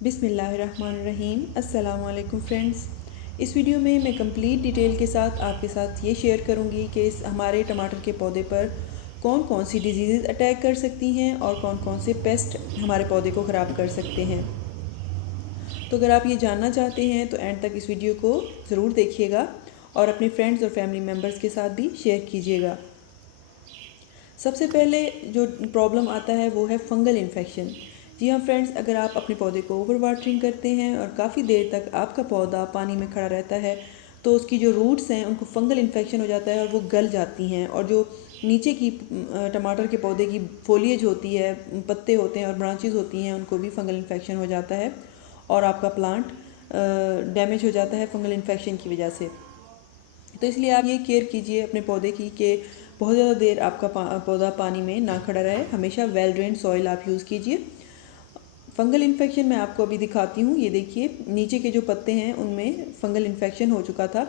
बिस्मिल्लाहिर्रहमानिर्रहीम। अस्सलाम वालेकुम फ्रेंड्स। इस वीडियो में मैं कंप्लीट डिटेल के साथ आपके साथ ये शेयर करूंगी कि इस हमारे टमाटर के पौधे पर कौन कौन सी डिजीज़ अटैक कर सकती हैं और कौन कौन से पेस्ट हमारे पौधे को ख़राब कर सकते हैं। तो अगर आप ये जानना चाहते हैं तो एंड तक इस वीडियो को ज़रूर देखिएगा और अपने फ्रेंड्स और फैमिली मेम्बर्स के साथ भी शेयर कीजिएगा। सबसे पहले जो प्रॉब्लम आता है वो है फंगल इन्फेक्शन। जी हाँ फ्रेंड्स, अगर आप अपने पौधे को ओवर वाटरिंग करते हैं और काफ़ी देर तक आपका पौधा पानी में खड़ा रहता है तो उसकी जो रूट्स हैं उनको फंगल इन्फेक्शन हो जाता है और वो गल जाती हैं, और जो नीचे की टमाटर के पौधे की फोलिएज होती है, पत्ते होते हैं और ब्रांचेस होती हैं, उनको भी फंगल इन्फेक्शन हो जाता है और आपका प्लांट डैमेज हो जाता है फंगल इन्फेक्शन की वजह से। तो इसलिए आप ये केयर कीजिए अपने पौधे की कि बहुत ज़्यादा देर आपका पौधा पानी में ना खड़ा रहे। हमेशा वेल ड्रेन्ड सॉइल आप यूज़ कीजिए। फंगल इन्फेक्शन मैं आपको अभी दिखाती हूँ। ये देखिए नीचे के जो पत्ते हैं उनमें फंगल इन्फेक्शन हो चुका था,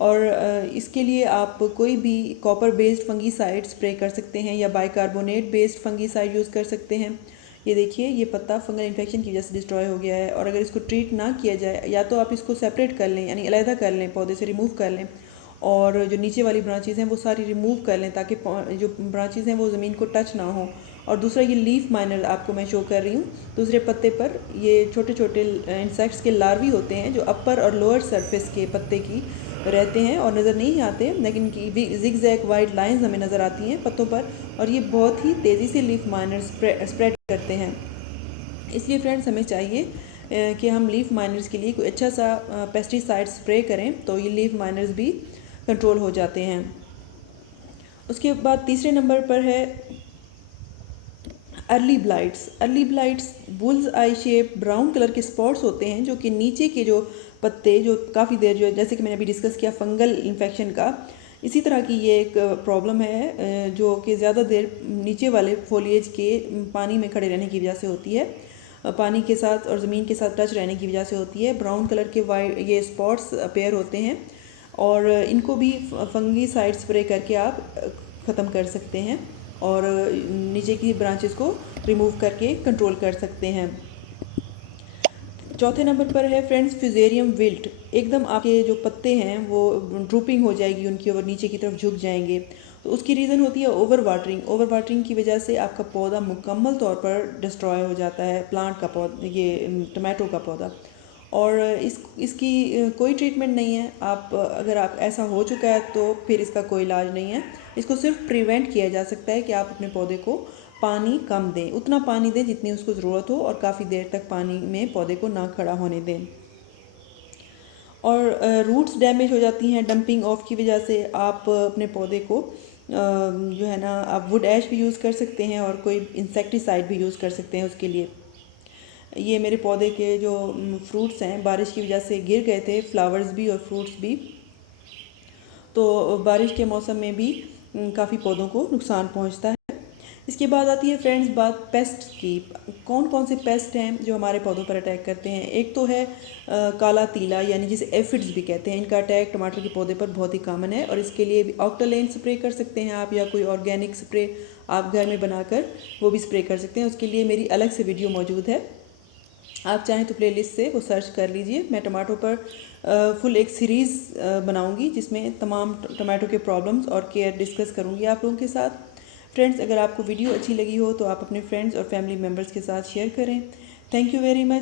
और इसके लिए आप कोई भी कॉपर बेस्ड फंगीसाइड स्प्रे कर सकते हैं या बाइकार्बोनेट बेस्ड फंगीसाइड यूज़ कर सकते हैं। ये देखिए ये पत्ता फंगल इन्फेक्शन की वजह से डिस्ट्रॉय हो गया है, और अगर इसको ट्रीट ना किया जाए या तो आप इसको सेपरेट कर लें, यानी अलहदा कर लें, पौधे से रिमूव कर लें, और जो नीचे वाली ब्रांचेज़ हैं वो सारी रिमूव कर लें ताकि जो ब्रांचेज़ हैं वो ज़मीन को टच ना हो। और दूसरा ये लीफ माइनर आपको मैं शो कर रही हूँ। दूसरे पत्ते पर ये छोटे छोटे इंसेक्ट्स के लार्वी होते हैं जो अपर और लोअर सरफेस के पत्ते की रहते हैं और नज़र नहीं आते, लेकिन इनकी जिग जैग वाइट लाइंस हमें नज़र आती हैं पत्तों पर, और ये बहुत ही तेज़ी से लीफ माइनर स्प्रेड करते हैं। इसलिए फ्रेंड्स हमें चाहिए कि हम लीफ माइनर्स के लिए कोई अच्छा सा पेस्टिसाइड स्प्रे करें तो ये लीफ माइनर्स भी कंट्रोल हो जाते हैं। उसके बाद तीसरे नंबर पर है early blights. Early blights bull's eye shape brown colour के स्पॉट्स होते हैं जो कि नीचे के जो पत्ते जो काफ़ी देर, जो जैसे कि मैंने अभी डिस्कस किया फंगल इन्फेक्शन का, इसी तरह की ये एक प्रॉब्लम है जो कि ज़्यादा देर नीचे वाले फोलिएज के पानी में खड़े रहने की वजह से होती है, पानी के साथ और ज़मीन के साथ टच रहने की वजह से होती है। ब्राउन कलर के वाइट ये स्पॉट्स अपेयर होते हैं और इनको भी फंगीसाइड स्प्रे करके आप ख़त्म कर सकते हैं और नीचे की ब्रांचेस को रिमूव करके कंट्रोल कर सकते हैं। चौथे नंबर पर है फ्रेंड्स फ्यूजेरियम विल्ट। एकदम आपके जो पत्ते हैं वो ड्रूपिंग हो जाएगी उनकी और नीचे की तरफ झुक जाएंगे, तो उसकी रीज़न होती है ओवर वाटरिंग। ओवर वाटरिंग की वजह से आपका पौधा मुकम्मल तौर पर डिस्ट्रॉय हो जाता है, प्लांट का पौधा, ये टमाटो का पौधा। और इसकी कोई ट्रीटमेंट नहीं है। आप अगर आप ऐसा हो चुका है तो फिर इसका कोई इलाज नहीं है। इसको सिर्फ प्रिवेंट किया जा सकता है कि आप अपने पौधे को पानी कम दें, उतना पानी दें जितनी उसको ज़रूरत हो, और काफ़ी देर तक पानी में पौधे को ना खड़ा होने दें। और रूट्स डैमेज हो जाती हैं डंपिंग ऑफ की वजह से। आप अपने पौधे को जो है ना, आप वुड ऐश भी यूज़ कर सकते हैं और कोई इंसेक्टिसाइड भी यूज़ कर सकते हैं उसके लिए। ये मेरे पौधे के जो फ्रूट्स हैं बारिश की वजह से गिर गए थे, फ्लावर्स भी और फ्रूट्स भी, तो बारिश के मौसम में भी काफ़ी पौधों को नुकसान पहुंचता है। इसके बाद आती है फ्रेंड्स बात पेस्ट की। कौन कौन से पेस्ट हैं जो हमारे पौधों पर अटैक करते हैं। एक तो है काला तीला, यानी जिसे एफिड्स भी कहते हैं। इनका अटैक टमाटर के पौधे पर बहुत ही कॉमन है और इसके लिए भी ऑक्टालेन स्प्रे कर सकते हैं आप, या कोई ऑर्गेनिक स्प्रे आप घर में बनाकर वो भी स्प्रे कर सकते हैं। उसके लिए मेरी अलग से वीडियो मौजूद है, आप चाहें तो प्लेलिस्ट से वो सर्च कर लीजिए। मैं टमाटो पर फुल एक सीरीज़ बनाऊंगी जिसमें तमाम टमाटो के प्रॉब्लम्स और केयर डिस्कस करूंगी आप लोगों के साथ। फ्रेंड्स, अगर आपको वीडियो अच्छी लगी हो तो आप अपने फ्रेंड्स और फैमिली मेम्बर्स के साथ शेयर करें। Thank you very much.